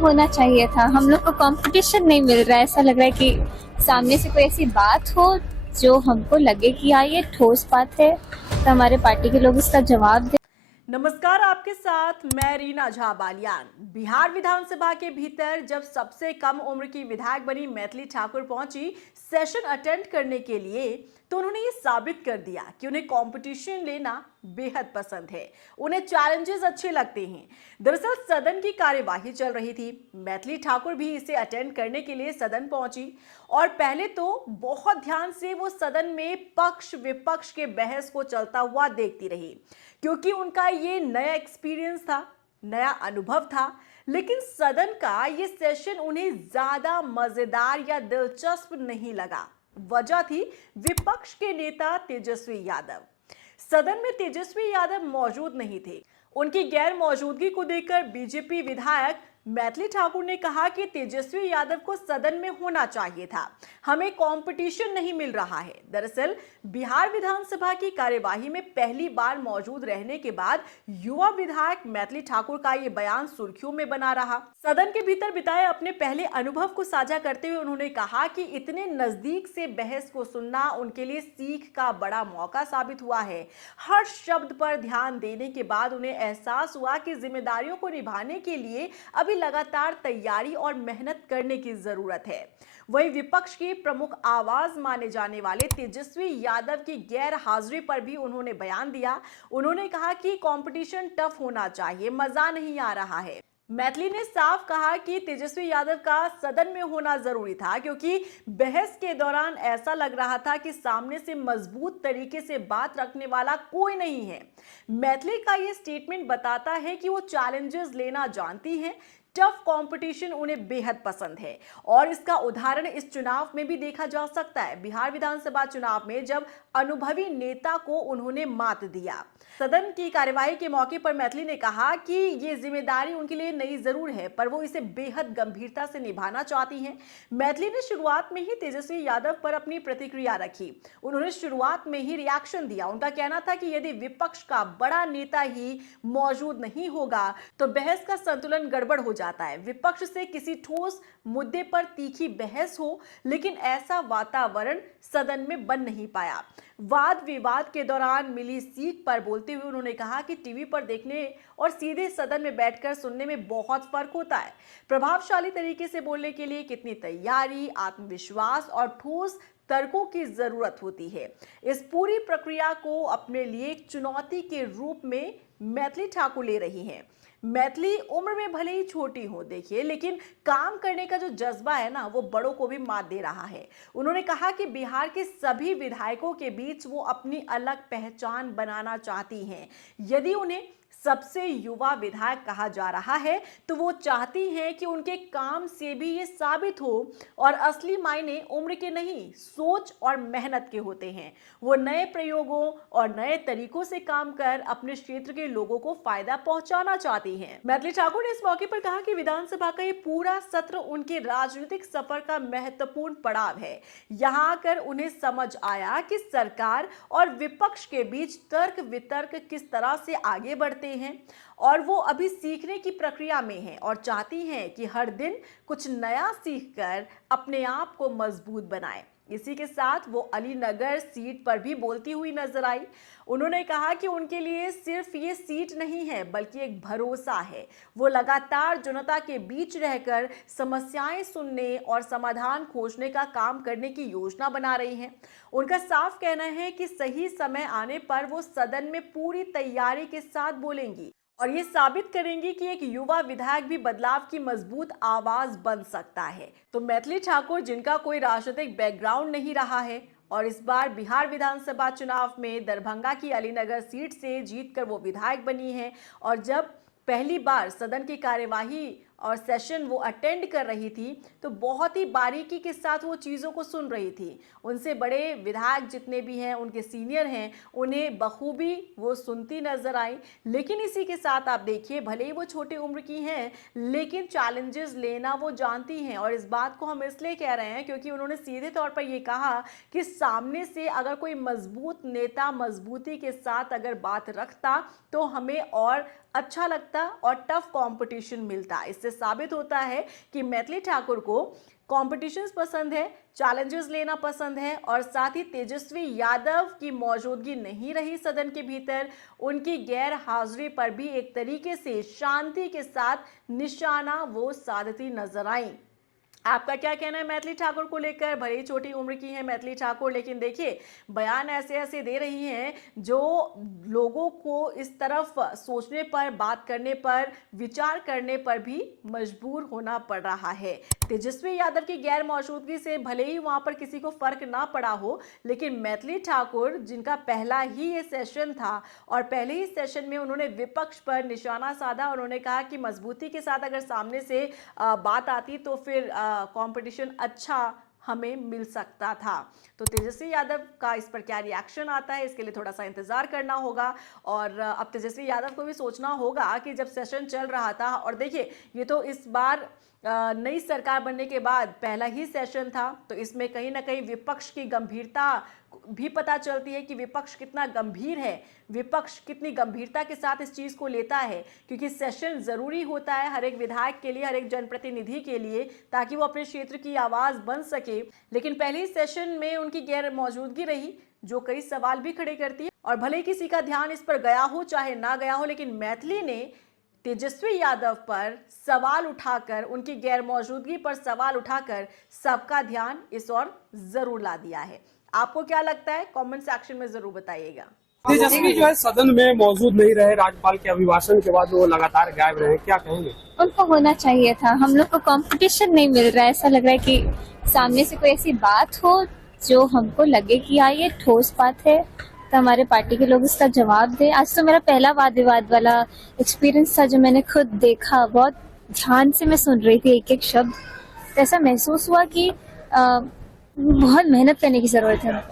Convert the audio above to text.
होना चाहिए था। हम लोग को कंपटीशन नहीं मिल रहा है। ऐसा लग रहा है कि सामने से कोई ऐसी बात हो जो हमको लगे कि हाँ ये ठोस बात है, तो हमारे पार्टी के लोग इसका जवाब दें। नमस्कार, आपके साथ मैं रीना झा बालियान। बिहार विधानसभा के भीतर जब सबसे कम उम्र की विधायक बनी मैथिली ठाकुर पहुंची सेशन अटेंड करने के लिए, तो उन्होंने ये साबित कर दिया कि उन्हें कंपटीशन लेना बेहद पसंद है। उन्हें चैलेंजेस अच्छे लगते हैं। दरअसल सदन की कार्यवाही चल रही थी, मैथिली ठाकुर भी इसे अटेंड करने के लिए सदन पहुंची और पहले तो बहुत ध्यान से वो सदन में पक्ष विपक्ष के बहस को चलता हुआ देखती रही, क्योंकि उनका ये नया एक्सपीरियंस था, नया अनुभव था। लेकिन सदन का ये सेशन उन्हें ज्यादा मजेदार या दिलचस्प नहीं लगा। वजह थी विपक्ष के नेता तेजस्वी यादव। सदन में तेजस्वी यादव मौजूद नहीं थे। उनकी गैर मौजूदगी को देखकर बीजेपी विधायक मैथिली ठाकुर ने कहा कि तेजस्वी यादव को सदन में होना चाहिए था, हमें कंपटीशन नहीं मिल रहा है। दरअसल बिहार विधानसभा की कार्यवाही में पहली बार मौजूद रहने के बाद युवा विधायक मैथिली ठाकुर का ये बयान सुर्खियों में बना रहा। सदन के भीतर बिताए अपने पहले अनुभव को साझा करते हुए उन्होंने कहा कि इतने नजदीक से बहस को सुनना उनके लिए सीख का बड़ा मौका साबित हुआ है। हर शब्द पर ध्यान देने के बाद उन्हें एहसास हुआ कि जिम्मेदारियों को निभाने के लिए अभी लगातार तैयारी और मेहनत करने की जरूरत है। वहीं विपक्ष की प्रमुख आवाज माने जाने वाले तेजस्वी यादव की गैर हाजिरी पर भी उन्होंने बयान दिया। उन्होंने कहा कि कंपटीशन टफ होना चाहिए, मजा नहीं आ रहा है। मैथिली ने साफ कहा कि तेजस्वी यादव का सदन में होना जरूरी था, क्योंकि बहस के दौरान ऐसा लग रहा था कि सामने से मजबूत तरीके से बात रखने वाला कोई नहीं है। मैथिली का यह स्टेटमेंट बताता है कि वो चैलेंजेस लेना जानती हैं। टफ कंपटीशन उन्हें बेहद पसंद है और इसका उदाहरण इस चुनाव में भी देखा जा सकता है। बिहार विधानसभा चुनाव में जब अनुभवी नेता को उन्होंने मात दिया। सदन की कार्यवाही के मौके पर मैथिली ने कहा कि ये जिम्मेदारी उनके लिए नई जरूर है, पर वो इसे बेहद गंभीरता से निभाना चाहती हैं। मैथिली ने शुरुआत में ही तेजस्वी यादव पर अपनी प्रतिक्रिया रखी। उन्होंने शुरुआत में ही रिएक्शन दिया। उनका कहना था कि यदि विपक्ष का बड़ा नेता ही मौजूद नहीं होगा तो बहस का संतुलन गड़बड़ हो जाता है। विपक्ष से किसी ठोस मुद्दे पर तीखी बहस हो, लेकिन ऐसा वातावरण सदन में बन नहीं पाया। वाद विवाद के दौरान मिली सीख पर बोलते हुए उन्होंने कहा कि टीवी पर देखने और सीधे सदन में बैठकर सुनने में बहुत फर्क होता है। प्रभावशाली तरीके से बोलने के लिए कितनी तैयारी, आत्मविश्वास और ठोस तर्कों की जरूरत होती है। इस पूरी प्रक्रिया को अपने लिए एक चुनौती के रूप में मैथिली ठाकुर ले रही हैं। मैथिली उम्र में भले ही छोटी हो, देखिए, लेकिन काम करने का जो जज्बा है ना, वो बड़ों को भी मात दे रहा है। उन्होंने कहा कि बिहार के सभी विधायकों के बीच वो अपनी अलग पहचान बनाना चाहती हैं। यदि उन्हें सबसे युवा विधायक कहा जा रहा है तो वो चाहती हैं कि उनके काम से भी ये साबित हो और असली मायने उम्र के नहीं, सोच और मेहनत के होते हैं। वो नए प्रयोगों और नए तरीकों से काम कर अपने क्षेत्र के लोगों को फायदा पहुंचाना चाहती हैं। मैथिली ठाकुर ने इस मौके पर कहा कि विधानसभा का ये पूरा सत्र उनके राजनीतिक सफर का महत्वपूर्ण पड़ाव है। यहाँ आकर उन्हें समझ आया कि सरकार और विपक्ष के बीच तर्क वितर्क किस तरह से आगे बढ़ते हैं और वो अभी सीखने की प्रक्रिया में हैं और चाहती हैं कि हर दिन कुछ नया सीखकर अपने आप को मजबूत बनाएं। इसी के साथ वो अलीनगर सीट पर भी बोलती हुई नजर आई। उन्होंने कहा कि उनके लिए सिर्फ ये सीट नहीं है, बल्कि एक भरोसा है। वो लगातार जनता के बीच रहकर समस्याएं सुनने और समाधान खोजने का काम करने की योजना बना रही हैं। उनका साफ कहना है कि सही समय आने पर वो सदन में पूरी तैयारी के साथ बोलेंगी और ये साबित करेंगी कि एक युवा विधायक भी बदलाव की मजबूत आवाज बन सकता है। तो मैथिली ठाकुर, जिनका कोई राजनीतिक बैकग्राउंड नहीं रहा है और इस बार बिहार विधानसभा चुनाव में दरभंगा की अलीनगर सीट से जीतकर वो विधायक बनी है और जब पहली बार सदन की कार्यवाही और सेशन वो अटेंड कर रही थी तो बहुत ही बारीकी के साथ वो चीज़ों को सुन रही थी। उनसे बड़े विधायक जितने भी हैं, उनके सीनियर हैं, उन्हें बखूबी वो सुनती नजर आई। लेकिन इसी के साथ आप देखिए, भले ही वो छोटी उम्र की हैं, लेकिन चैलेंजेस लेना वो जानती हैं। और इस बात को हम इसलिए कह रहे हैं क्योंकि उन्होंने सीधे तौर पर ये कहा कि सामने से अगर कोई मजबूत नेता मजबूती के साथ अगर बात रखता तो हमें और अच्छा लगता और टफ कंपटीशन मिलता। इससे साबित होता है कि मैथिली ठाकुर को कॉम्पिटिशन्स पसंद है, चैलेंजेस लेना पसंद है और साथ ही तेजस्वी यादव की मौजूदगी नहीं रही सदन के भीतर, उनकी गैर हाजिरी पर भी एक तरीके से शांति के साथ निशाना वो साधती नजर आई। आपका क्या कहना है मैथिली ठाकुर को लेकर? भले ही छोटी उम्र की है मैथिली ठाकुर, लेकिन देखिए बयान ऐसे ऐसे दे रही हैं जो लोगों को इस तरफ सोचने पर, बात करने पर, विचार करने पर भी मजबूर होना पड़ रहा है। तेजस्वी यादव की गैर मौजूदगी से भले ही वहां पर किसी को फर्क ना पड़ा हो, लेकिन मैथिली ठाकुर जिनका पहला ही ये सेशन था और पहले ही सेशन में उन्होंने विपक्ष पर निशाना साधा। उन्होंने कहा कि मजबूती के साथ अगर सामने से बात आती तो फिर कंपटीशन अच्छा हमें मिल सकता था। तो तेजस्वी यादव का इस पर क्या रिएक्शन आता है, इसके लिए थोड़ा सा इंतजार करना होगा। और अब तेजस्वी यादव को भी सोचना होगा कि जब सेशन चल रहा था, और देखिए ये तो इस बार नई सरकार बनने के बाद पहला ही सेशन था, तो इसमें कहीं ना कहीं विपक्ष की गंभीरता भी पता चलती है कि विपक्ष कितना गंभीर है, विपक्ष कितनी गंभीरता के साथ इस चीज को लेता है, क्योंकि सेशन जरूरी होता है हर एक विधायक के लिए, हर एक जनप्रतिनिधि के लिए, ताकि वो अपने क्षेत्र की आवाज बन सके। लेकिन पहले सेशन में उनकी गैर मौजूदगी रही, जो कई सवाल भी खड़े करती है। और भले किसी का ध्यान इस पर गया हो चाहे ना गया हो, लेकिन मैथिली ने तेजस्वी यादव पर सवाल उठाकर, उनकी गैर मौजूदगी पर सवाल उठाकर सबका ध्यान इस ओर जरूर ला दिया है। आपको क्या लगता है कमेंट सेक्शन में जरूर बताइएगा। तेजस्वी जो है सदन में मौजूद नहीं रहे, राज्यपाल के अभिभाषण के बाद वो लगातार गायब रहे, क्या कहेंगे? उनको होना चाहिए था। हम लोग को कंपटीशन नहीं मिल रहा है। ऐसा लग रहा है कि सामने से कोई ऐसी बात हो जो हमको लगे कि हाँ ये ठोस बात है, तो हमारे पार्टी के लोग इसका जवाब दें। आज तो मेरा पहला वाद विवाद वाला एक्सपीरियंस था, जो मैंने खुद देखा। बहुत ध्यान से मैं सुन रही थी एक एक शब्द, तो ऐसा महसूस हुआ कि बहुत मेहनत करने की जरूरत है।